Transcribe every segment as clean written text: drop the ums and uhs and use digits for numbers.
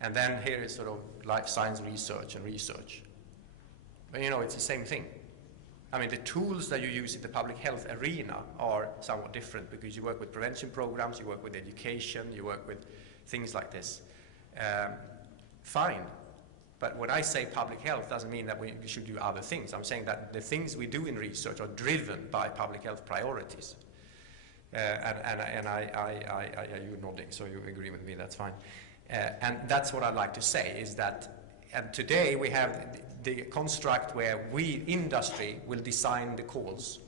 And then here is sort of life science research and research. But you know, it's the same thing. I mean, the tools that you use in the public health arena are somewhat different because you work with prevention programs, you work with education, you work with things like this. Fine. But when I say public health, doesn't mean that we should do other things. I'm saying that the things we do in research are driven by public health priorities. And you're nodding, so you agree with me, that's fine. And that's what I'd like to say, is that and today we have the construct where we, industry, will design the calls.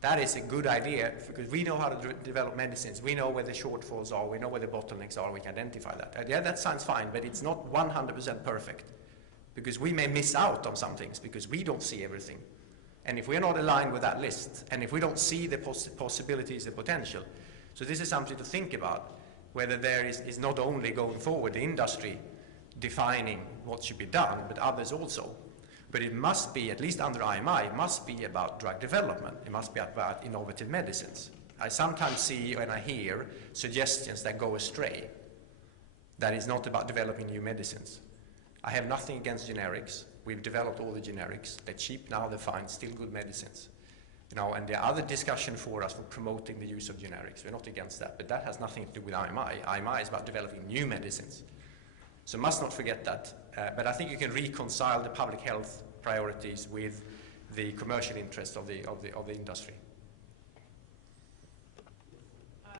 That is a good idea because we know how to develop medicines. We know where the shortfalls are. We know where the bottlenecks are. We can identify that. Yeah, that sounds fine, but it's not 100% perfect because we may miss out on some things because we don't see everything. And if we're not aligned with that list, and if we don't see the possibilities and potential, so this is something to think about, whether there is not only going forward the industry defining what should be done, but others also. But it must be, at least under IMI, it must be about drug development. It must be about innovative medicines. I sometimes see and I hear suggestions that go astray, that is not about developing new medicines. I have nothing against generics. We've developed all the generics. They're cheap now, they're fine, still good medicines. You know, and there are other discussion for us for promoting the use of generics. We're not against that, but that has nothing to do with IMI. IMI is about developing new medicines. So must not forget that. But I think you can reconcile the public health priorities with the commercial interests of the industry.